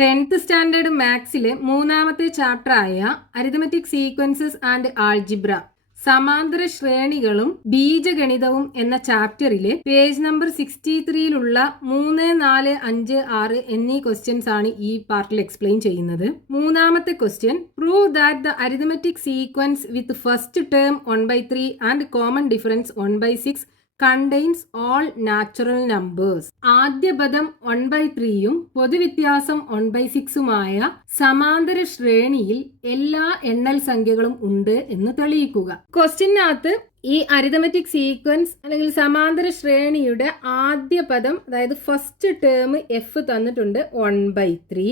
10th standard മാത്സിലെ മൂന്നാമത്തെ ചാപ്റ്ററായ arithmetic sequences and algebra സമാന്തര ശ്രേണികളും ബീജഗണിതവും എന്ന ചാപ്റ്ററിലെ പേജ് നമ്പർ 63യിലുള്ള 3, 4, 5, 6 എന്നീ ക്വസ്റ്റ്യൻസ് ആണ് ഈ പാർട്ടിൽ എക്സ്പ്ലെയിൻ ചെയ്യുന്നത്. മൂന്നാമത്തെ question, prove that the arithmetic sequence with first term 1/3 and common difference 1/6 contains all natural numbers. ആദ്യ പദം 1/3യും പൊതുവ്യത്യാസം 1/6ഉമായ സമാന്തര ശ്രേണിയിൽ എല്ലാ എണ്ണൽ സംഖ്യകളും ഉണ്ട് എന്ന് തെളിയിക്കുക. ക്വസ്റ്റ്യനകത്ത് ഈ അരിതമെറ്റിക് സീക്വൻസ് അല്ലെങ്കിൽ സമാന്തര ശ്രേണിയുടെ ആദ്യ പദം, അതായത് ഫസ്റ്റ് ടേം എഫ് തന്നിട്ടുണ്ട് 1/3.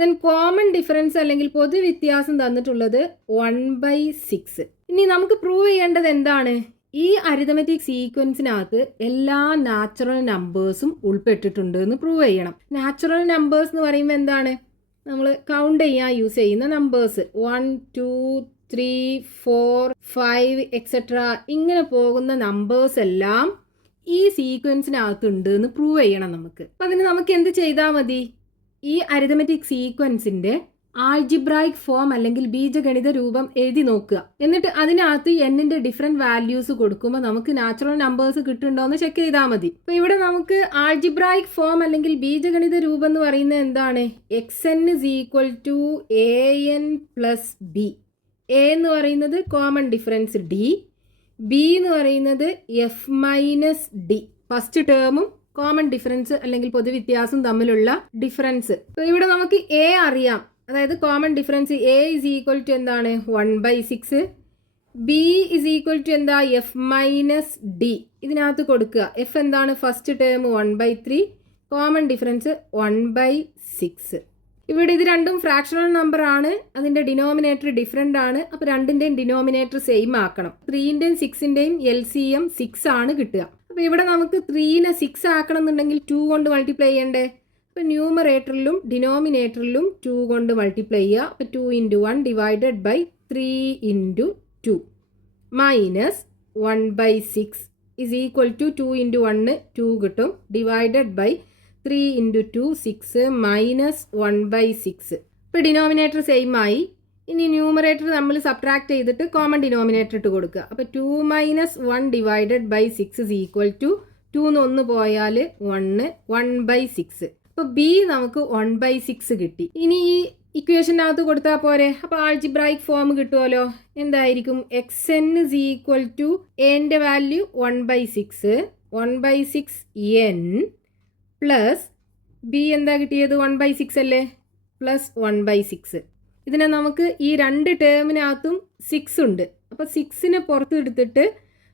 ദെൻ കോമൺ ഡിഫറൻസ് അല്ലെങ്കിൽ പൊതുവ്യത്യാസം തന്നിട്ടുള്ളത് 1/6. ഇനി നമുക്ക് പ്രൂവ് ചെയ്യേണ്ടത് എന്താണ്? ഈ അരിതമെറ്റിക് സീക്വൻസിനകത്ത് എല്ലാ നാച്ചുറൽ നമ്പേഴ്സും ഉൾപ്പെട്ടിട്ടുണ്ട് എന്ന് പ്രൂവ് ചെയ്യണം. നാച്ചുറൽ നമ്പേഴ്സ് എന്ന് പറയുമ്പോൾ എന്താണ്? നമ്മൾ കൗണ്ട് ചെയ്യാൻ യൂസ് ചെയ്യുന്ന നമ്പേഴ്സ് 1, 2, 3, 4, 5 എക്സെട്ര ഇങ്ങനെ പോകുന്ന നമ്പേഴ്സ് എല്ലാം ഈ സീക്വൻസിനകത്തുണ്ട് എന്ന് പ്രൂവ് ചെയ്യണം നമുക്ക്. അപ്പം അതിന് നമുക്ക് എന്ത് ചെയ്താൽ മതി? ഈ അരിതമെറ്റിക് സീക്വൻസിന്റെ ആൾജിബ്രായിക് ഫോം അല്ലെങ്കിൽ ബീജഗണിത രൂപം എഴുതി നോക്കുക. എന്നിട്ട് അതിനകത്ത് എന്നിന്റെ ഡിഫറെന്റ് വാല്യൂസ് കൊടുക്കുമ്പോൾ നമുക്ക് നാച്ചുറൽ നമ്പേഴ്സ് കിട്ടുന്നുണ്ടോ എന്ന് ചെക്ക് ചെയ്താൽ മതി. അപ്പൊ ഇവിടെ നമുക്ക് ആൾജിബ്രായിക് ഫോം അല്ലെങ്കിൽ ബീജഗണിത രൂപം എന്ന് പറയുന്നത് എന്താണ്? xn is equal to an plus b. a എന്ന് പറയുന്നത് കോമൺ ഡിഫറൻസ് d, b എന്ന് പറയുന്നത് f മൈനസ് d. ഫസ്റ്റ് ടേമും കോമൺ ഡിഫറൻസ് അല്ലെങ്കിൽ പൊതുവ്യത്യാസം തമ്മിലുള്ള ഡിഫറൻസ്. ഇവിടെ നമുക്ക് a അറിയാം, അതായത് common difference a is equal to എന്താണ്? 1/6. b ഇസ് ഈക്വൽ ടു എന്താ? F minus D. ഇതിനകത്ത് കൊടുക്കുക. എഫ് എന്താണ്? First term 1/3, common difference 1/6. ഇവിടെ ഇത് രണ്ടും ഫ്രാക്ഷണൽ നമ്പർ ആണ്, അതിന്റെ ഡിനോമിനേറ്റർ ഡിഫറെന്റ് ആണ്. അപ്പോൾ രണ്ടിന്റെയും ഡിനോമിനേറ്റർ സെയിം ആക്കണം. 3ന്റെയും 6ന്റെയും LCM 6 ആണ് കിട്ടുക. അപ്പോൾ ഇവിടെ നമുക്ക് 3നെ 6 ആക്കണം എന്നുണ്ടെങ്കിൽ 2 കൊണ്ട് മൾട്ടിപ്ലൈ ചെയ്യണ്ടേ? അപ്പോൾ ന്യൂമറേറ്ററിലും ഡിനോമിനേറ്ററിലും 2 കൊണ്ട് മൾട്ടിപ്ലൈ ചെയ്യുക. അപ്പോൾ 2 × 1 divided by 3 × 2 minus 1/6 is equal to 2 × 1 2 കിട്ടും, ഡിവൈഡഡ് ബൈ 3 × 2 6 മൈനസ് 1/6. ഇപ്പോൾ ഡിനോമിനേറ്റർ സെയിം ആയി. ഇനി ന്യൂമറേറ്റർ നമ്മൾ സബ്ട്രാക്ട് ചെയ്തിട്ട് കോമൺ ഡിനോമിനേറ്റർ ഇട്ട് കൊടുക്കുക. അപ്പോൾ 2 - 1 divided by 6 is equal to 2 1 പോയാൽ 1 1/6. അപ്പോൾ ബി നമുക്ക് 1/6 കിട്ടി. ഇനി ഈ ഇക്വേഷനകത്ത് കൊടുത്താൽ പോരെ? അപ്പോൾ ആൾജിബ്രായിക് ഫോം കിട്ടുമല്ലോ. എന്തായിരിക്കും? xn is equal to എൻ്റെ വാല്യൂ 1/6, 1/6 n പ്ലസ് ബി എന്താ കിട്ടിയത്? 1/6 അല്ലേ? പ്ലസ് 1/6. ഇതിനെ നമുക്ക് ഈ രണ്ട് ടേമിനകത്തും 6 ഉണ്ട്. അപ്പോൾ 6നെ പുറത്തെടുത്തിട്ട്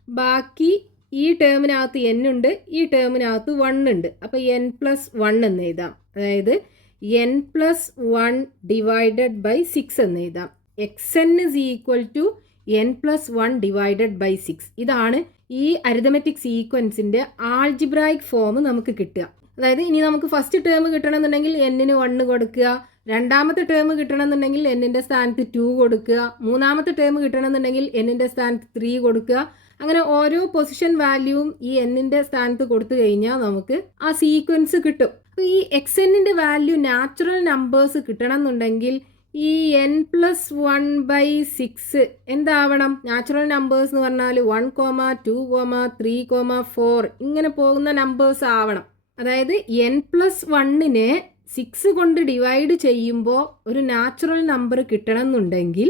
ബാക്കി ഈ ടേമിനകത്ത് n ഉണ്ട്, ഈ ടേമിനകത്ത് 1 ഉണ്ട്. അപ്പോൾ n+1 എന്ന് എഴുതാം. അതായത് n+1 ഡിവൈഡഡ് ബൈ 6 എന്ന് എഴുതാം. xn is equal to n+1 divided by 6. ഇതാണ് ഈ അരിതമെറ്റിക് സീക്വൻസിന്റെ ആൾജിബ്രായിക് ഫോം നമുക്ക് കിട്ടുക. അതായത് ഇനി നമുക്ക് ഫസ്റ്റ് ടേം കിട്ടണമെന്നുണ്ടെങ്കിൽ n-ന് 1 കൊടുക്കുക, രണ്ടാമത്തെ ടേം കിട്ടണമെന്നുണ്ടെങ്കിൽ n-ന്റെ സ്ഥാനത്ത് 2 കൊടുക്കുക, മൂന്നാമത്തെ ടേം കിട്ടണമെന്നുണ്ടെങ്കിൽ n-ന്റെ സ്ഥാനത്ത് 3 കൊടുക്കുക. അങ്ങനെ ഓരോ പൊസിഷൻ വാല്യൂവും ഈ n-ന്റെ സ്ഥാനത്ത് കൊടുത്തു കഴിഞ്ഞാൽ നമുക്ക് ആ സീക്വൻസ് കിട്ടും. അപ്പോൾ ഈ xn-ന്റെ വാല്യൂ നാച്ചുറൽ നമ്പേഴ്സ് കിട്ടണം എന്നുണ്ടെങ്കിൽ ഈ n+1/6 എന്താവണം? നാച്ചുറൽ നമ്പേഴ്സ് എന്ന് പറഞ്ഞാൽ 1, 2, 3, 4 ഇങ്ങനെ പോകുന്ന നമ്പേഴ്സ് ആവണം. അതായത് n+1നെ 6 കൊണ്ട് ഡിവൈഡ് ചെയ്യുമ്പോൾ ഒരു നാച്ചുറൽ നമ്പർ കിട്ടണം എന്നുണ്ടെങ്കിൽ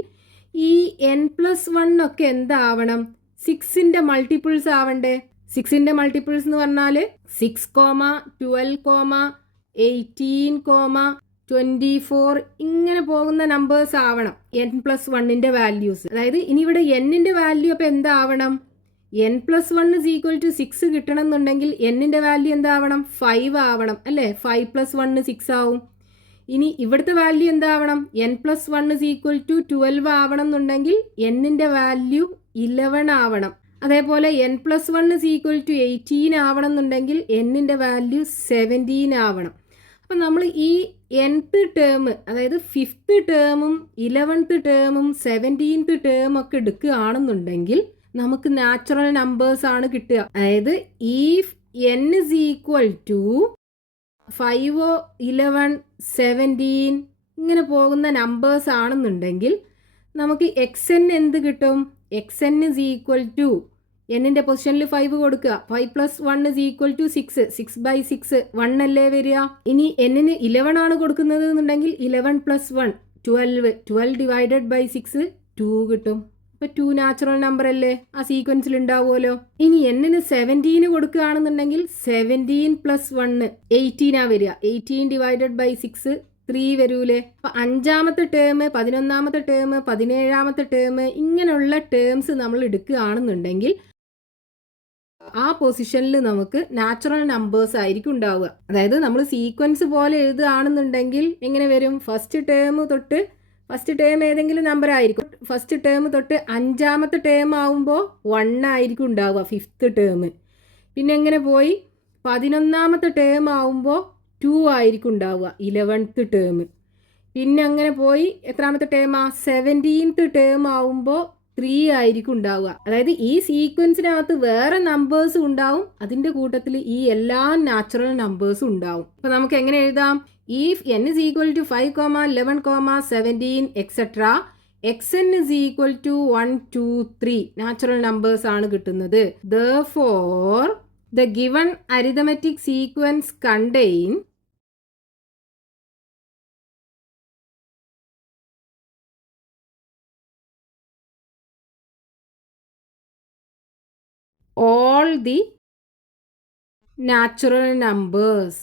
ഈ n+1 ഒക്കെ എന്താവണം? 6ന്റെ മൾട്ടിപ്പിൾസ് ആവണ്ടേ? 6ന്റെ മൾട്ടിപ്പിൾസ് എന്ന് പറഞ്ഞാൽ 6, 12, 18, 24 ഇങ്ങനെ പോകുന്ന നമ്പേഴ്സ് ആവണം n+1ന്റെ വാല്യൂസ്. അതായത് ഇനി ഇവിടെ n-ന്റെ വാല്യൂ അപ്പോൾ എന്താവണം? n+1 is equal to 6 കിട്ടണം എന്നുണ്ടെങ്കിൽ n-ന്റെ വാല്യൂ എന്താവണം? 5 ആവണം അല്ലേ? 5 + 1 6 ആവും. ഇനി ഇവിടുത്തെ value എന്താവണം? n+1 is equal to 12 ആവണം എന്നുണ്ടെങ്കിൽ n-ന്റെ വാല്യൂ 11 ആവണം. അതേപോലെ n+1 is equal to 18 ആവണം എന്നുണ്ടെങ്കിൽ n-ന്റെ വാല്യൂ 17 ആവണം. അപ്പം നമ്മൾ ഈ nth ടേം, അതായത് 5th ടേമും 11th ടേമും 17th ടേം ഒക്കെ എടുക്കുകയാണെന്നുണ്ടെങ്കിൽ നമുക്ക് നാച്ചുറൽ നമ്പേഴ്സ് ആണ് കിട്ടുക. അതായത് ഈ n is equal to 5, 11, 17 ഇങ്ങനെ പോകുന്ന നമ്പേഴ്സ് ആണെന്നുണ്ടെങ്കിൽ നമുക്ക് എക്സ് എൻ എന്ത് കിട്ടും? X N is equal to എന്നിൻ്റെ പൊസിഷനിൽ 5 കൊടുക്കുക. 5 + 1 ഇസ് ഈക്വൽ ടു 6. 6/6 1 അല്ലേ വരിക? ഇനി എന്നിന് 11 ആണ് കൊടുക്കുന്നത് എന്നുണ്ടെങ്കിൽ 11 + 1 12. 12 ഡിവൈഡഡ് ബൈ 6 2 കിട്ടും. അപ്പോൾ 2 നാച്ചുറൽ നമ്പർ അല്ലേ, ആ സീക്വൻസിൽ ഉണ്ടാവുമല്ലോ. ഇനി എന്നിന് 17 കൊടുക്കുകയാണെന്നുണ്ടെങ്കിൽ 17 + 1 18 വരിക. 18 ഡിവൈഡഡ് ബൈ 6 3 വരൂലേ. അപ്പൊ 5ാമത്തെ ടേം, 11ാമത്തെ ടേം, 17ാമത്തെ ടേം ഇങ്ങനെയുള്ള ടേംസ് നമ്മൾ എടുക്കുകയാണെന്നുണ്ടെങ്കിൽ ആ പൊസിഷനിൽ നമുക്ക് നാച്ചുറൽ നമ്പേഴ്സ് ആയിരിക്കും ഉണ്ടാവുക. അതായത് നമ്മൾ സീക്വൻസ് പോലെ എഴുതുകയാണെന്നുണ്ടെങ്കിൽ എങ്ങനെ വരും? ഫസ്റ്റ് ടേം ഏതെങ്കിലും നമ്പർ ആയിരിക്കും. ഫസ്റ്റ് ടേം തൊട്ട് 5ാമത്തെ ടേം ആവുമ്പോൾ 1 ആയിരിക്കും ഉണ്ടാവുക, 5th ടേം. പിന്നെ എങ്ങനെ പോയി 11ാമത്തെ ടേം ആവുമ്പോൾ 2 ആയിരിക്കും ഉണ്ടാവുക, 11th ടേം. പിന്നെ അങ്ങനെ പോയി എത്രാമത്തെ ടേമാ? 17th ടേം ആവുമ്പോൾ 3 ആയിരിക്കും ഉണ്ടാവുക. അതായത് ഈ സീക്വൻസിനകത്ത് വേറെ നമ്പേഴ്സ് ഉണ്ടാവും, അതിൻ്റെ കൂട്ടത്തിൽ ഈ എല്ലാ നാച്ചുറൽ നമ്പേഴ്സും ഉണ്ടാവും. അപ്പം നമുക്ക് എങ്ങനെ എഴുതാം? If n is equal to 5, 11, 17, etc. xn is equal to 1, 2, 3 natural numbers ആണ് കിട്ടുന്നത്. Therefore, the given arithmetic sequence contain all the natural numbers.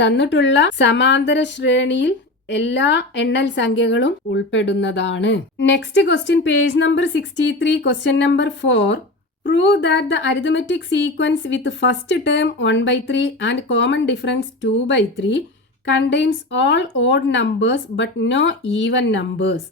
തന്നിട്ടുള്ള സമാന്തര ശ്രേണിയിൽ എല്ലാ എണ്ണൽ സംഖ്യകളും ഉൾപ്പെടുന്നതാണ്. Next question, page number 63, question number 4. Prove that the arithmetic sequence with first term 1/3 and common difference 2/3 contains all odd numbers but no even numbers.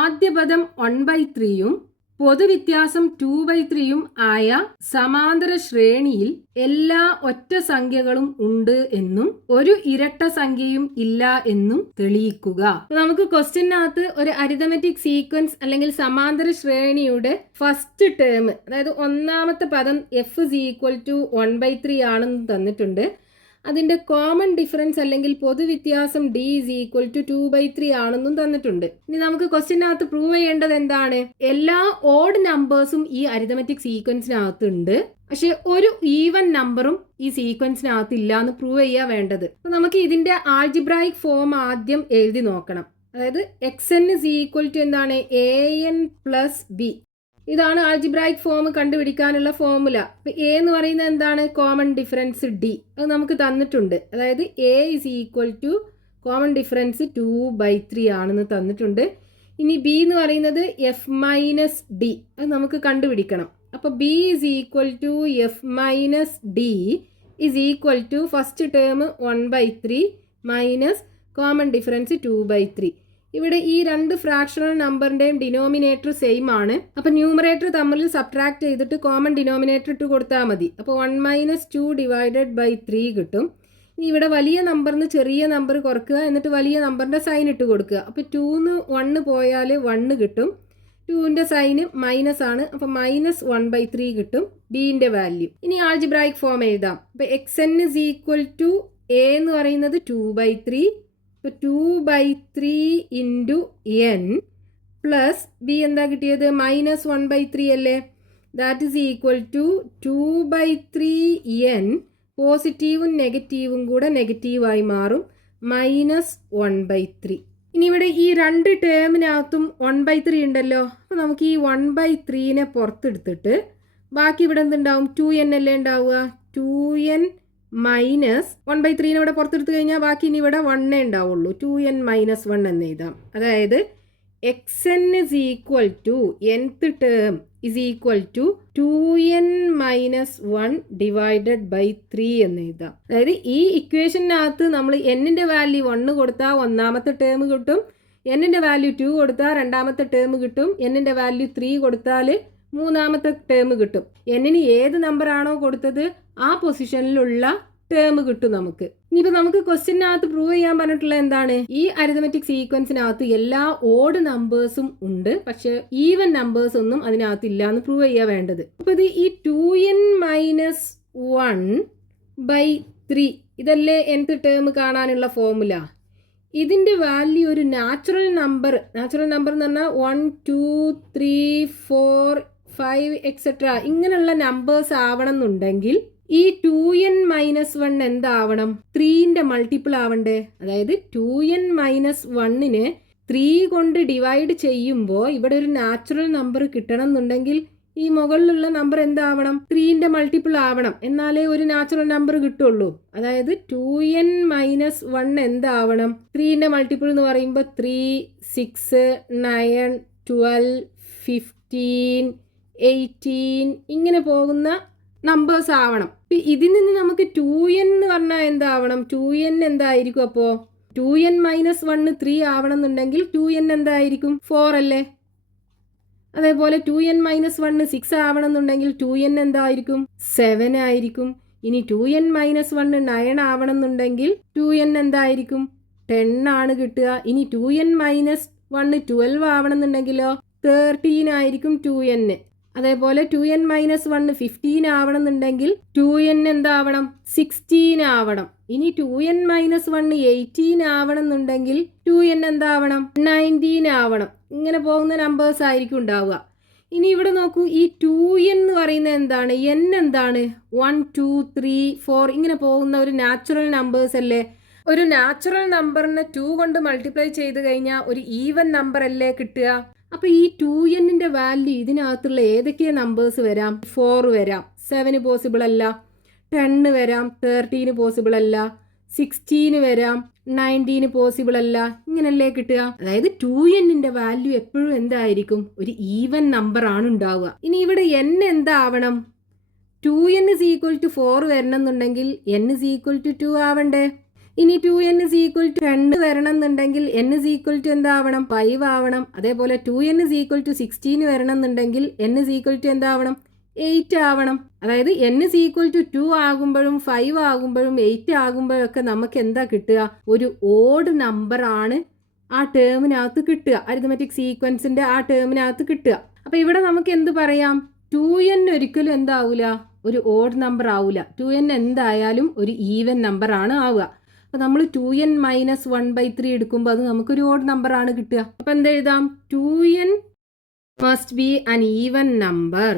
ആദ്യ പദം 1/3 പൊതുവ്യത്യാസം 2/3 ആയ സമാന്തര ശ്രേണിയിൽ എല്ലാ ഒറ്റ സംഖ്യകളും ഉണ്ട് എന്നും ഒരു ഇരട്ട സംഖ്യയും ഇല്ല എന്നും തെളിയിക്കുക. നമുക്ക് ക്വസ്റ്റ്യനകത്ത് ഒരു അരിതമെറ്റിക് സീക്വൻസ് അല്ലെങ്കിൽ സമാന്തര ശ്രേണിയുടെ ഫസ്റ്റ് ടേം, അതായത് ഒന്നാമത്തെ പദം f is equal to 1/3 ആണെന്ന് തന്നിട്ടുണ്ട്. അതിൻ്റെ കോമൺ ഡിഫറൻസ് അല്ലെങ്കിൽ പൊതുവ്യത്യാസം d is equal to 2/3 ആണെന്നും തന്നിട്ടുണ്ട്. ഇനി നമുക്ക് ക്വസ്റ്റ്യനകത്ത് പ്രൂവ് ചെയ്യേണ്ടത് എന്താണ്? എല്ലാ ഓഡ് നമ്പേഴ്സും ഈ അരിതമെറ്റിക് സീക്വൻസിനകത്ത് ഉണ്ട്, പക്ഷെ ഒരു ഈവൻ നമ്പറും ഈ സീക്വൻസിനകത്ത് ഇല്ല എന്ന് പ്രൂവ് ചെയ്യാൻ വേണ്ടത്. അപ്പോൾ നമുക്ക് ഇതിൻ്റെ ആൾജിബ്രായിക് ഫോം ആദ്യം എഴുതി നോക്കണം. അതായത് xn is equal to എന്താണ്? an + b. ഇതാണ് ആൾജിബ്രായിക് ഫോം കണ്ടുപിടിക്കാനുള്ള ഫോർമുല. അപ്പോൾ എ എന്ന് പറയുന്നത് എന്താണ്? Common difference d. അത് നമുക്ക് തന്നിട്ടുണ്ട്. അതായത് a is equal to common difference 2/3 ആണെന്ന് തന്നിട്ടുണ്ട്. ഇനി b എന്ന് പറയുന്നത് f - d. അത് നമുക്ക് കണ്ടുപിടിക്കണം. അപ്പോൾ b is equal to f - d is equal to first term 1/3 minus common difference 2/3. ഇവിടെ ഈ രണ്ട് ഫ്രാക്ഷണൽ നമ്പറിൻ്റെയും ഡിനോമിനേറ്റർ സെയിം ആണ്. അപ്പോൾ ന്യൂമറേറ്റർ തമ്മിൽ സബ്ട്രാക്ട് ചെയ്തിട്ട് കോമൺ ഡിനോമിനേറ്റർ ഇട്ട് കൊടുത്താൽ മതി. അപ്പോൾ 1 - 2 ഡിവൈഡഡ് ബൈ 3 കിട്ടും. ഇനി ഇവിടെ വലിയ നമ്പറിന് ചെറിയ നമ്പർ കുറക്കുക, എന്നിട്ട് വലിയ നമ്പറിൻ്റെ സൈൻ ഇട്ട് കൊടുക്കുക. അപ്പോൾ 2ന്ന് 1 പോയാൽ 1 കിട്ടും. 2ൻ്റെ സൈന് മൈനസ് ആണ്, അപ്പോൾ -1/3 കിട്ടും ബിൻ്റെ വാല്യൂ. ഇനി ആൾജിബ്രായിക് ഫോം എഴുതാം. അപ്പോൾ xn is equal to a എന്ന് പറയുന്നത് 2/3. ഇപ്പോൾ 2/3 ഇൻറ്റു n പ്ലസ് ബി എന്താ കിട്ടിയത്? -1/3 അല്ലേ? That is equal to 2/3n പോസിറ്റീവും നെഗറ്റീവും കൂടെ നെഗറ്റീവായി മാറും, -1/3. ഇനി ഇവിടെ ഈ രണ്ട് ടേമിനകത്തും 1/3 ഉണ്ടല്ലോ. അപ്പോൾ നമുക്ക് ഈ 1/3നെ പുറത്തെടുത്തിട്ട് ബാക്കി ഇവിടെ എന്തുണ്ടാവും? 2n അല്ലേ ഉണ്ടാവുക? 2n മൈനസ് 1/3നെ ഇവിടെ പുറത്തെടുത്ത് കഴിഞ്ഞാൽ ബാക്കി ഇനി ഇവിടെ 1 ഉണ്ടാവുള്ളൂ. 2n - 1 എന്ന് എഴുതാം. അതായത് xn is equal to nth term is equal to 2n - 1 divided by 3 എന്ന് എഴുതാം. അതായത് ഈ ഇക്വേഷനകത്ത് നമ്മൾ എന്നിൻ്റെ വാല്യൂ 1 കൊടുത്താൽ ഒന്നാമത്തെ ടേം കിട്ടും, എന്നിൻ്റെ വാല്യൂ 2 കൊടുത്താൽ രണ്ടാമത്തെ ടേം കിട്ടും, എന്നിൻ്റെ വാല്യൂ 3 കൊടുത്താൽ മൂന്നാമത്തെ ടേം കിട്ടും. എന്നിന് ഏത് നമ്പറാണോ കൊടുത്തത് ആ പൊസിഷനിലുള്ള ടേം കിട്ടും നമുക്ക്. ഇനിയിപ്പോൾ നമുക്ക് ക്വസ്റ്റ്യനകത്ത് പ്രൂവ് ചെയ്യാൻ പറഞ്ഞിട്ടുള്ള എന്താണ്? ഈ അരിതമെറ്റിക് സീക്വൻസിനകത്ത് എല്ലാ ഓഡ് നമ്പേഴ്സും ഉണ്ട്, പക്ഷെ ഈവൻ നമ്പേഴ്സ് ഒന്നും അതിനകത്ത് ഇല്ല എന്ന് പ്രൂവ് ചെയ്യാൻ വേണ്ടത്. അപ്പോൾ ഇത് ഈ 2n - 1/3 ഇതല്ലേ nth ടേം കാണാനുള്ള ഫോർമുല. ഇതിൻ്റെ വാല്യൂ ഒരു നാച്ചുറൽ നമ്പർ എന്ന് പറഞ്ഞാൽ 1 2 3 4 5 എക്സെട്ര ഇങ്ങനെയുള്ള നമ്പേഴ്സ് ആവണം എന്നുണ്ടെങ്കിൽ ഈ 2n-1 എന്താവണം? 3ന്റെ മൾട്ടിപ്പിൾ ആവണ്ടേ? അതായത് 2n-1നെ 3 കൊണ്ട് ഡിവൈഡ് ചെയ്യുമ്പോൾ ഇവിടെ ഒരു നാച്ചുറൽ നമ്പർ കിട്ടണം എന്നുണ്ടെങ്കിൽ ഈ മുകളിലുള്ള നമ്പർ എന്താവണം? 3ന്റെ മൾട്ടിപ്പിൾ ആവണം. എന്നാലേ ഒരു നാച്ചുറൽ നമ്പർ കിട്ടുള്ളൂ. അതായത് 2n-1 എന്താവണം? 3ന്റെ മൾട്ടിപ്പിൾ എന്ന് പറയുമ്പോൾ 3 6 9 12 15 18 ഇങ്ങനെ പോകുന്ന നമ്പേഴ്സ് ആവണം. ഇതിൽ നിന്ന് നമുക്ക് 2n എന്ന് പറഞ്ഞാൽ എന്താവണം? 2n എന്തായിരിക്കും? അപ്പോൾ 2n-1 3 ആവണം എന്നുണ്ടെങ്കിൽ 2n എന്തായിരിക്കും? 4 അല്ലേ? അതേപോലെ 2n-1 6 ആവണം എന്നുണ്ടെങ്കിൽ 2n എന്തായിരിക്കും? 7 ആയിരിക്കും. ഇനി 2n-1 9 ആവണം എന്നുണ്ടെങ്കിൽ 2n എന്തായിരിക്കും? 10 ആണ് കിട്ടുക. ഇനി 2n-1 12 ആവണം എന്നുണ്ടെങ്കിലോ 13 ആയിരിക്കും 2n. അതേപോലെ 2n-1 15 ആവണം എന്നുണ്ടെങ്കിൽ 2n എന്താവണം? 16 ആവണം. ഇനി 2n-1 18 ആവണം എന്നുണ്ടെങ്കിൽ 2n എന്താവണം? 19 ആവണം. ഇങ്ങനെ പോകുന്ന നമ്പേഴ്സ് ആയിരിക്കും ഉണ്ടാവുക. ഇനി ഇവിടെ നോക്കൂ, ഈ 2n എന്ന് പറയുന്നത് എന്താണ്? n എന്താണ്? 1 2 3 4 ഇങ്ങനെ പോകുന്ന ഒരു നാച്ചുറൽ നമ്പേഴ്സ് അല്ലേ? ഒരു നാച്ചുറൽ നമ്പറിനെ 2 കൊണ്ട് മൾട്ടിപ്ലൈ ചെയ്ത് കഴിഞ്ഞാൽ ഒരു ഈവൻ നമ്പർ അല്ലേ കിട്ടുക? അപ്പോൾ ഈ 2nന്റെ വാല്യൂ ഇതിനകത്തുള്ള ഏതൊക്കെ നമ്പേഴ്സ് വരാം? 4 വരാം, 7 പോസിബിൾ അല്ല. 10 വരാം, 13 പോസിബിൾ അല്ല. 16 വരാം, 19 പോസിബിൾ അല്ല. ഇങ്ങനല്ലേ കിട്ടുക? അതായത് 2nന്റെ വാല്യൂ എപ്പോഴും എന്തായിരിക്കും? ഒരു ഈവൻ നമ്പർ ആണ് ഉണ്ടാവുക. ഇനി ഇവിടെ n എന്താവണം? 2n = 4 വരണം എന്നുണ്ടെങ്കിൽ n = 2 ആവണ്ടേ? ഇനി 2n = 2 വരണം എന്നുണ്ടെങ്കിൽ n = എന്താവണം? 5 ആവണം. അതേപോലെ 2n = 16 വരണം എന്നുണ്ടെങ്കിൽ n = എന്താവണം? 8 ആവണം. അതായത് n = 2 ആകുമ്പോഴും 5 ആകുമ്പോഴും 8 ആകുമ്പോഴൊക്കെ നമുക്ക് എന്താ കിട്ടുക? ഒരു ഓഡ് നമ്പർ ആണ് ആ ടേമിനകത്ത് കിട്ടുക. അരിത്മെറ്റിക് സീക്വൻസിന്റെ ആ ടേമിനകത്ത് കിട്ടുക. അപ്പോൾ ഇവിടെ നമുക്ക് എന്ത് പറയാം? 2n ഒരിക്കലും എന്താവൂല? ഒരു ഓഡ് നമ്പർ ആവൂല. 2n എന്തായാലും ഒരു ഈവൻ നമ്പർ ആണ് ആവുക. അപ്പോൾ നമ്മൾ 2n-1/3 എടുക്കുമ്പോൾ അത് നമുക്കൊരു ഓഡ് നമ്പർ ആണ് കിട്ടുക. അപ്പോൾ എന്ത് എഴുതാം? 2n must be an even number.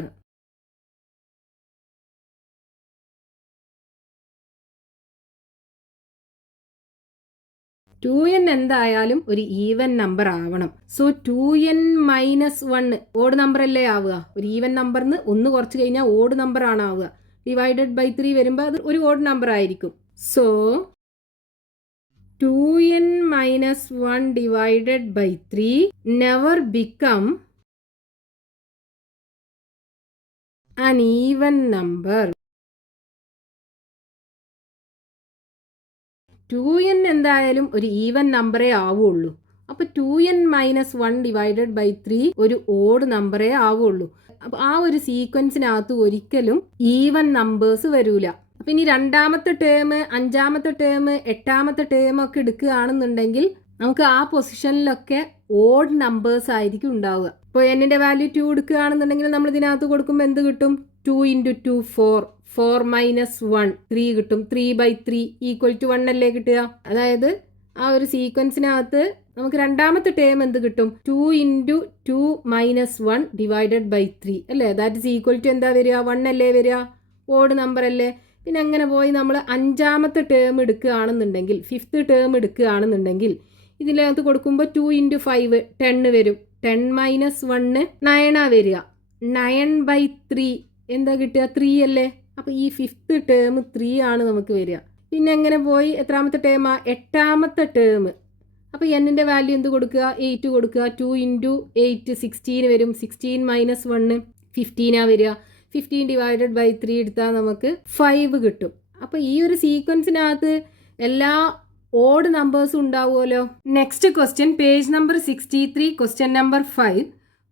എന്തായാലും ഒരു ഈവൻ നമ്പർ ആവണം. സോ 2n-1 ഓഡ് നമ്പർ അല്ലേ ആവുക? ഒരു ഈവൻ നമ്പറിന് 1 കുറച്ച് കഴിഞ്ഞാൽ ഓഡ് നമ്പർ ആണ് ആവുക. ഡിവൈഡഡ് ബൈ 3 വരുമ്പോൾ അത് ഒരു ഓഡ് നമ്പർ ആയിരിക്കും. So 2n-1 divided by 3 never become an even number. 2n എന്തായാലും ഒരു ഈവൻ നമ്പറേ ആവുള്ളൂ. അപ്പോൾ 2n-1 divided by 3 ഒരു ഓഡ് നമ്പറേ ആവുള്ളൂ. അപ്പോൾ ആ ഒരു സീക്വൻസിനകത്ത് ഒരിക്കലും ഈവൻ നമ്പേഴ്സ് വരൂല. അപ്പം ഇനി രണ്ടാമത്തെ ടേം, അഞ്ചാമത്തെ ടേം, എട്ടാമത്തെ ടേം ഒക്കെ എടുക്കുകയാണെന്നുണ്ടെങ്കിൽ നമുക്ക് ആ പൊസിഷനിലൊക്കെ ഓഡ് നമ്പേഴ്സ് ആയിരിക്കും ഉണ്ടാവുക. ഇപ്പോൾ എന്നിൻ്റെ വാല്യൂ 2 എടുക്കുകയാണെന്നുണ്ടെങ്കിൽ നമ്മൾ ഇതിനകത്ത് കൊടുക്കുമ്പോൾ എന്ത് കിട്ടും? 2 × 2 4, 4 - 1 3 കിട്ടും. 3/3 = 1 അല്ലേ കിട്ടുക? അതായത് ആ ഒരു സീക്വൻസിനകത്ത് നമുക്ക് രണ്ടാമത്തെ ടേം എന്ത് കിട്ടും? 2 × 2 - 1 divided by 3 അല്ലേ? ദാറ്റ് ഈസ് എന്താ വരിക? 1 അല്ലേ വരിക? ഓഡ് നമ്പർ അല്ലേ? പിന്നെ അങ്ങനെ പോയി നമ്മൾ അഞ്ചാമത്തെ ടേം എടുക്കുകയാണെന്നുണ്ടെങ്കിൽ, 5th ടേം എടുക്കുകയാണെന്നുണ്ടെങ്കിൽ ഇതിനകത്ത് കൊടുക്കുമ്പോൾ 2 × 5 10 വരും. 10 - 1 9 വരിക. 9/3 എന്താ കിട്ടുക? 3 അല്ലേ? അപ്പോൾ ഈ 5th ടേം 3 ആണ് നമുക്ക് വരിക. പിന്നെ എങ്ങനെ പോയി എത്രാമത്തെ ടേമാ? എട്ടാമത്തെ ടേം. അപ്പോൾ എന്നിൻ്റെ വാല്യൂ എന്ത് കൊടുക്കുക? 8 കൊടുക്കുക. 2 × 8 16 വരും. 16 - 1 15 വരിക. 15 divided by 3 എടുത്താൽ നമുക്ക് 5 കിട്ടും. അപ്പോൾ ഈ ഒരു സീക്വൻസിനകത്ത് എല്ലാ ഓഡ് നമ്പേഴ്സും ഉണ്ടാവുമല്ലോ. Next question, page number 63, question number 5.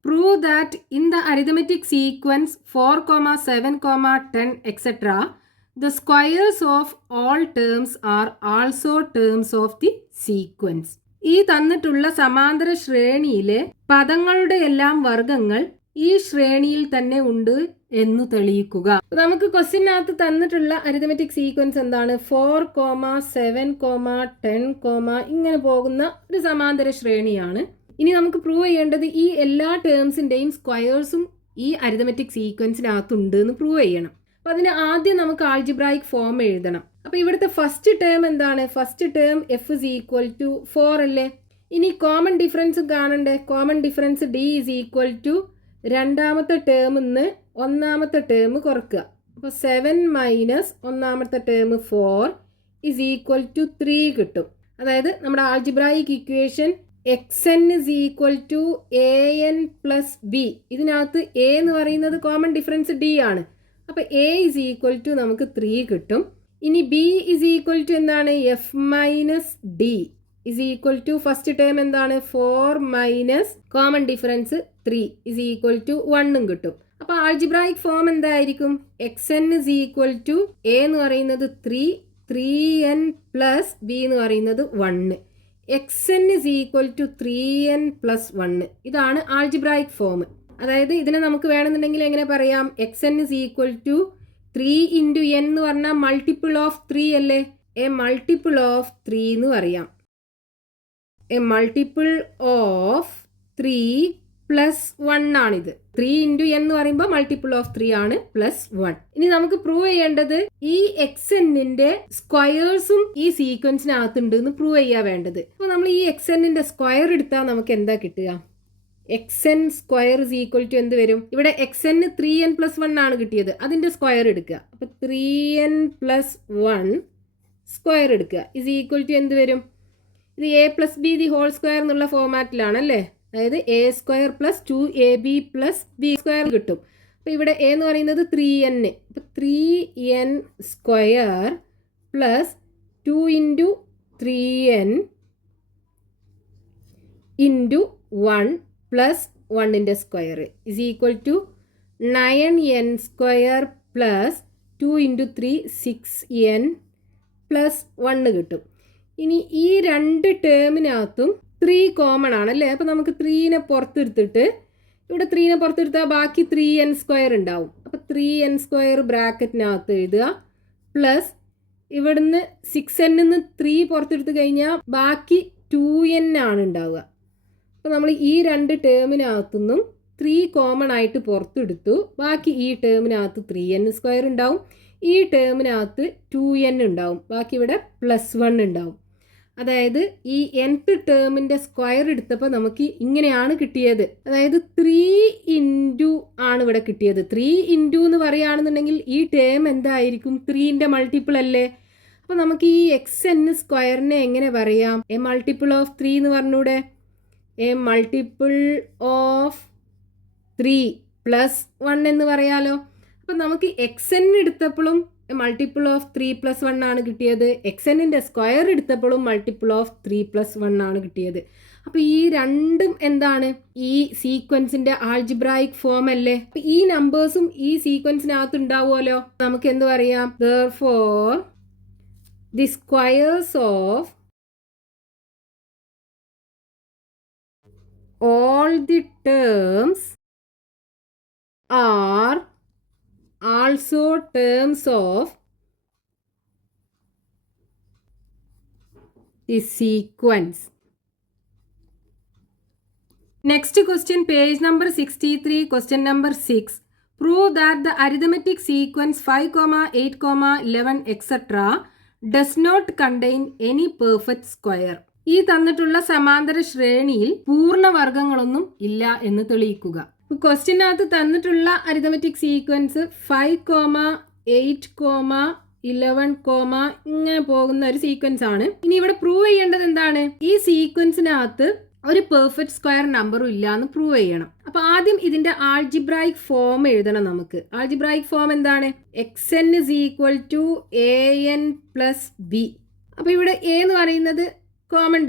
Prove that in the arithmetic sequence 4, 7, 10 etc. the squares of all terms are also terms of the sequence. ഈ തന്നിട്ടുള്ള സമാന്തര ശ്രേണിയിലെ പദങ്ങളുടെ എല്ലാം വർഗങ്ങൾ ഈ ശ്രേണിയിൽ തന്നെ ഉണ്ട് എന്ന് തെളിയിക്കുക. നമുക്ക് ക്വസ്റ്റ്യനകത്ത് തന്നിട്ടുള്ള അരിതമെറ്റിക് സീക്വൻസ് എന്താണ്? 4, 7, 10, ഇങ്ങനെ പോകുന്ന ഒരു സമാന്തര ശ്രേണിയാണ്. ഇനി നമുക്ക് പ്രൂവ് ചെയ്യേണ്ടത് ഈ എല്ലാ ടേംസിന്റെയും സ്ക്വയേഴ്സും ഈ അരിതമെറ്റിക് സീക്വൻസിനകത്തുണ്ട് എന്ന് പ്രൂവ് ചെയ്യണം. അപ്പൊ അതിന് ആദ്യം നമുക്ക് ആൾജിബ്രായിക് ഫോം എഴുതണം. അപ്പൊ ഇവിടുത്തെ ഫസ്റ്റ് ടേം എന്താണ്? First term f is equal to 4 അല്ലേ? ഇനി കോമൺ ഡിഫറൻസ് കാണണ്ടേ? Common difference d is equal to രണ്ടാമത്തെ ടേമിന്ന് ഒന്നാമത്തെ ടേം കുറക്കുക. അപ്പൊ 7 മൈനസ് ഒന്നാമത്തെ ടേം 4 is equal to 3 കിട്ടും. അതായത് നമ്മുടെ algebraic equation xn is equal to an plus b. ഇതിനകത്ത് a എന്ന് പറയുന്നത് കോമൺ ഡിഫറൻസ് d ആണ്. അപ്പോൾ a is equal to നമുക്ക് 3 കിട്ടും. ഇനി b is equal to എന്താണ്? f minus d is equal to first term എന്താണ്? 4 minus common difference 3 is equal to 1 കിട്ടും. അപ്പോൾ ആൾജിബ്രായിക് ഫോം എന്തായിരിക്കും? xn is equal to a എന്ന് പറയുന്നത് 3, 3n plus b എന്ന് പറയുന്നത് 1. xn is equal to 3n plus 1. ഇതാണ് ആൾജിബ്രായിക് ഫോം. അതായത് ഇതിനെ നമുക്ക് വേണമെന്നുണ്ടെങ്കിൽ എങ്ങനെ പറയാം? xn is equal to 3 into n എന്ന് പറഞ്ഞാൽ മൾട്ടിപ്പിൾ ഓഫ് 3 അല്ലേ? എ മൾട്ടിപ്പിൾ ഓഫ് 3 എന്ന് പറയാം. എ മൾട്ടിപ്പിൾ ഓഫ് 3 പ്ലസ് 1 ആണിത്. 3 into n എന്ന് പറയുമ്പോൾ മൾട്ടിപ്പിൾ ഓഫ് 3 ആണ് പ്ലസ് 1. ഇനി നമുക്ക് പ്രൂവ് ചെയ്യേണ്ടത് ഈ xnന്റെ സ്ക്വയേഴ്സും ഈ സീക്വൻസിനകത്തുണ്ട് എന്ന് പ്രൂവ് ചെയ്യാൻ വേണ്ടത്. അപ്പോൾ നമ്മൾ ഈ xnന്റെ സ്ക്വയർ എടുത്താൽ നമുക്ക് എന്താ കിട്ടുക? xn square is equal to എന്ത് വരും? ഇവിടെ xn 3n plus 1 ആണ് കിട്ടിയത്. അതിന്റെ സ്ക്വയർ എടുക്കുക. അപ്പോൾ 3n plus 1 സ്ക്വയർ എടുക്കുക is equal to എന്ത് വരും? ഇത് a plus b the whole square എന്നുള്ള ഫോമാറ്റിലാണ് അല്ലേ? അതായത് a square plus 2ab plus b square കിട്ടും. അപ്പോൾ ഇവിടെ a എന്ന് പറയുന്നത് 3n. അപ്പോൾ 3n square plus 2 into 3n into 1 plus 1ൻ്റെ square is equal to 9n square plus 2 into 3 6n plus 1 കിട്ടും. ഇനി ഈ രണ്ട് ടേമിനകത്തും 3 കോമൺ ആണല്ലേ? അപ്പോൾ നമുക്ക് 3നെ പുറത്തെടുത്തിട്ട് ഇവിടെ 3നെ പുറത്തെടുത്താൽ ബാക്കി 3n സ്ക്വയർ ഉണ്ടാവും. അപ്പോൾ 3n സ്ക്വയർ ബ്രാക്കറ്റിനകത്ത് എഴുതുക പ്ലസ് ഇവിടുന്ന് 6n നിന്ന് 3 പുറത്തെടുത്ത് കഴിഞ്ഞാൽ ബാക്കി 2n ആണ് ഉണ്ടാവുക. അപ്പോൾ നമ്മൾ ഈ രണ്ട് ടേമിനകത്തുനിന്നും 3 കോമൺ ആയിട്ട് പുറത്തെടുത്തു. ബാക്കി ഈ ടേമിനകത്ത് 3n സ്ക്വയർ ഉണ്ടാവും. ഈ ടേമിനകത്ത് 2n ഉണ്ടാവും. ബാക്കി ഇവിടെ പ്ലസ് 1 ഉണ്ടാവും. അതായത് ഈ nth ടേമിൻ്റെ സ്ക്വയർ എടുത്തപ്പോൾ നമുക്ക് ഇങ്ങനെയാണ് കിട്ടിയത്. അതായത് 3 ഇൻറ്റു ആണ് ഇവിടെ കിട്ടിയത്. 3 ഇൻറ്റു എന്ന് പറയുകയാണെന്നുണ്ടെങ്കിൽ ഈ ടേം എന്തായിരിക്കും? 3ൻ്റെ മൾട്ടിപ്പിൾ അല്ലേ? അപ്പോൾ നമുക്ക് ഈ xn സ്ക്വയറിനെ എങ്ങനെ പറയാം? എ മൾട്ടിപ്പിൾ ഓഫ് 3 എന്ന് പറഞ്ഞൂടെ? എ മൾട്ടിപ്പിൾ ഓഫ് 3 പ്ലസ് 1 എന്ന് പറയാലോ. അപ്പം നമുക്ക് xn എടുത്തപ്പോഴും മൾട്ടിപ്പിൾ ഓഫ് 3 പ്ലസ് 1 ആണ് കിട്ടിയത്. xnൻ്റെ സ്ക്വയർ എടുത്തപ്പോഴും മൾട്ടിപ്പിൾ ഓഫ് 3 പ്ലസ് 1 ആണ് കിട്ടിയത്. അപ്പോൾ ഈ രണ്ടും എന്താണ്? ഈ സീക്വൻസിൻ്റെ ആൾജിബ്രായിക് ഫോം അല്ലേ? അപ്പോൾ ഈ നമ്പേഴ്സും ഈ സീക്വൻസിനകത്ത് ഉണ്ടാവുമല്ലോ. നമുക്ക് എന്ത് പറയാം? therefore the squares of all the terms are also terms of the sequence. Next question, page number 63, question number 6. Prove that the arithmetic sequence 5, 8, 11, etc. does not contain any perfect square. ഈ തന്നിട്ടുള്ള സമാന്തര ശ്രേണിയിൽ പൂർണ്ണവർഗങ്ങളൊന്നും ഇല്ല എന്ന് തെളിയിക്കുക. ക്വസ്റ്റ്യനകത്ത് തന്നിട്ടുള്ള arithmetic sequence 5, 8, 11, ഇങ്ങനെ പോകുന്ന ഒരു സീക്വൻസ് ആണ്. ഇനി ഇവിടെ പ്രൂവ് ചെയ്യേണ്ടത് എന്താണ്? ഈ സീക്വൻസിനകത്ത് ഒരു പെർഫെക്റ്റ് സ്ക്വയർ നമ്പറും ഇല്ല എന്ന് പ്രൂവ് ചെയ്യണം. അപ്പൊ ആദ്യം ഇതിന്റെ ആൾജിബ്രായിക് ഫോം എഴുതണം നമുക്ക്. ആൾജിബ്രായിക് ഫോം എന്താണ്? xn is equal to an plus b. അപ്പൊ ഇവിടെ a എന്ന് പറയുന്നത് കോമൺ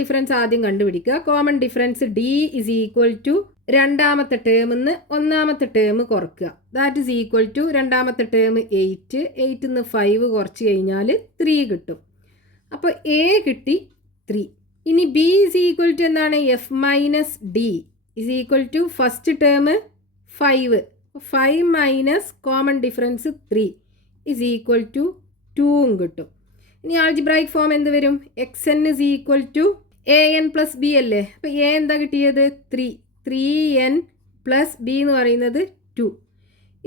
ഡിഫറൻസ് ആദ്യം കണ്ടുപിടിക്കുക. Common difference d is equal to രണ്ടാമത്തെ ടേമിന്ന് ഒന്നാമത്തെ ടേം കുറക്കുക. ദാറ്റ് ഈസ് ഈക്വൽ ടു രണ്ടാമത്തെ ടേം 8 നിന്ന് 5 കുറച്ച് കഴിഞ്ഞാൽ 3 കിട്ടും. അപ്പോൾ a കിട്ടി 3. ഇനി b ഈസ് ഈക്വൽ ടു എന്താണ്? f minus d is equal to first term 5. 5 minus common difference 3 is equal to 2 കിട്ടും. ഇനി ആൾജിബ്രായിക് ഫോം എന്ത് വരും? X N is equal to A N plus B അല്ലേ. അപ്പോൾ എ എന്താ കിട്ടിയത്? 3n പ്ലസ് ബി എന്ന് പറയുന്നത് 2.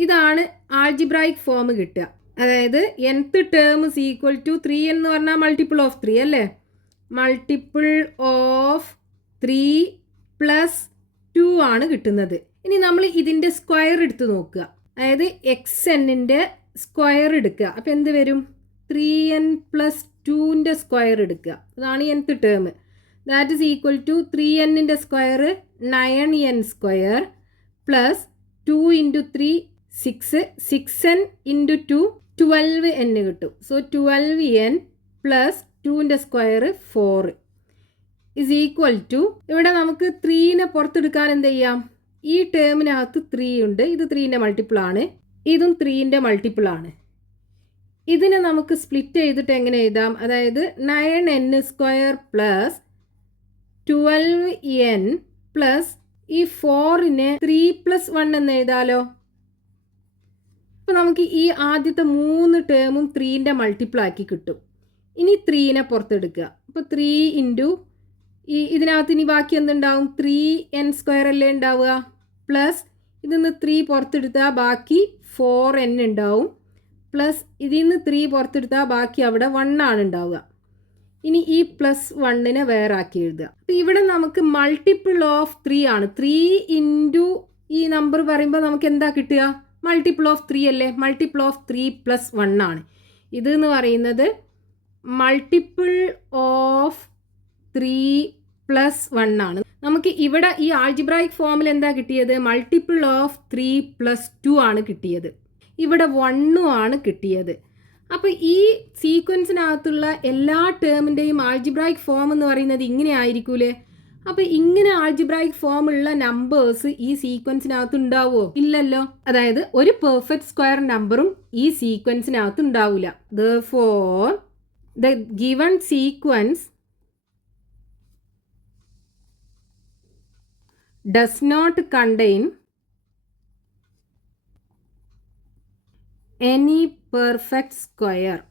ഇതാണ് ആൾജിബ്രായിക് ഫോം കിട്ടുക. അതായത് nth term is equal to 3n എന്ന് പറഞ്ഞാൽ മൾട്ടിപ്പിൾ ഓഫ് 3 അല്ലേ. മൾട്ടിപ്പിൾ ഓഫ് 3 പ്ലസ് 2 ആണ് കിട്ടുന്നത്. ഇനി നമ്മൾ ഇതിൻ്റെ സ്ക്വയർ എടുത്ത് നോക്കുക. അതായത് എക്സ് എന്നിൻ്റെ സ്ക്വയർ എടുക്കുക. അപ്പോൾ എന്ത് വരും? 3n പ്ലസ് 2ൻ്റെ സ്ക്വയർ എടുക്കുക. അതാണ് nth term. That is equal to 3nൻ്റെ square 9n square plus 2 into 3 6, 6n into 2 12n കിട്ടും. സോ 12n പ്ലസ് 2ൻ്റെ സ്ക്വയർ 4 ഇസ് ഈക്വൽ ടു, ഇവിടെ നമുക്ക് 3നെ പുറത്തെടുക്കാൻ എന്ത് ചെയ്യാം? ഈ ടേമിനകത്ത് 3 ഉണ്ട്. ഇത് 3ൻ്റെ മൾട്ടിപ്പിൾ ആണ്. ഇതും 3ൻ്റെ മൾട്ടിപ്പിൾ ആണ്. ഇതിനെ നമുക്ക് സ്പ്ലിറ്റ് ചെയ്തിട്ട് എങ്ങനെ എഴുതാം? അതായത് 9n square plus 12n plus ഈ 4നെ 3 പ്ലസ് 1 എന്ന് എഴുതാലോ. അപ്പോൾ നമുക്ക് ഈ ആദ്യത്തെ 3 ടേമും 3ൻ്റെ മൾട്ടിപ്പിൾ ആക്കി കിട്ടും. ഇനി 3നെ പുറത്തെടുക്കുക. അപ്പോൾ 3 ഇൻറ്റു ഇതിനകത്ത് ഇനി ബാക്കി എന്തുണ്ടാവും? 3n സ്ക്വയർ അല്ലേ ഉണ്ടാവുക. പ്ലസ് ഇതിൽ നിന്ന് 3 പുറത്തെടുത്താൽ ബാക്കി 4n ഉണ്ടാവും. പ്ലസ് ഇതിൽ നിന്ന് 3 പുറത്തെടുത്താൽ ബാക്കി അവിടെ 1 ആണ് ഉണ്ടാവുക. ഇനി ഈ പ്ലസ് 1നെ വേറെ ആക്കി എഴുതുക. അപ്പോൾ ഇവിടെ നമുക്ക് മൾട്ടിപ്പിൾ ഓഫ് 3 ആണ്. 3 ഇൻറ്റു ഈ നമ്പർ പറയുമ്പോൾ നമുക്ക് എന്താ കിട്ടുക? മൾട്ടിപ്പിൾ ഓഫ് 3 അല്ലേ. മൾട്ടിപ്പിൾ ഓഫ് 3 പ്ലസ് 1 ആണ്. ഇതെന്ന് പറയുന്നത് മൾട്ടിപ്പിൾ ഓഫ് 3 പ്ലസ് 1 ആണ്. നമുക്ക് ഇവിടെ ഈ ആൾജിബ്രായിക് ഫോമിൽ എന്താ കിട്ടിയത്? മൾട്ടിപ്പിൾ ഓഫ് 3 പ്ലസ് 2 ആണ് കിട്ടിയത്. ഇവിടെ 1 ആണ് കിട്ടിയത്. അപ്പോൾ ഈ സീക്വൻസിനകത്തുള്ള എല്ലാ ടേമിൻ്റെയും ആൾജിബ്രായിക് ഫോം എന്ന് പറയുന്നത് ഇങ്ങനെ ആയിരിക്കൂലേ. അപ്പോൾ ഇങ്ങനെ ആൾജിബ്രായിക് ഫോമുള്ള നമ്പേഴ്സ് ഈ സീക്വൻസിനകത്ത് ഉണ്ടാവുമോ? ഇല്ലല്ലോ. അതായത് ഒരു പെർഫെക്റ്റ് സ്ക്വയർ നമ്പറും ഈ സീക്വൻസിനകത്ത് ഉണ്ടാവില്ല. Therefore, the given sequence does not contain any perfect square.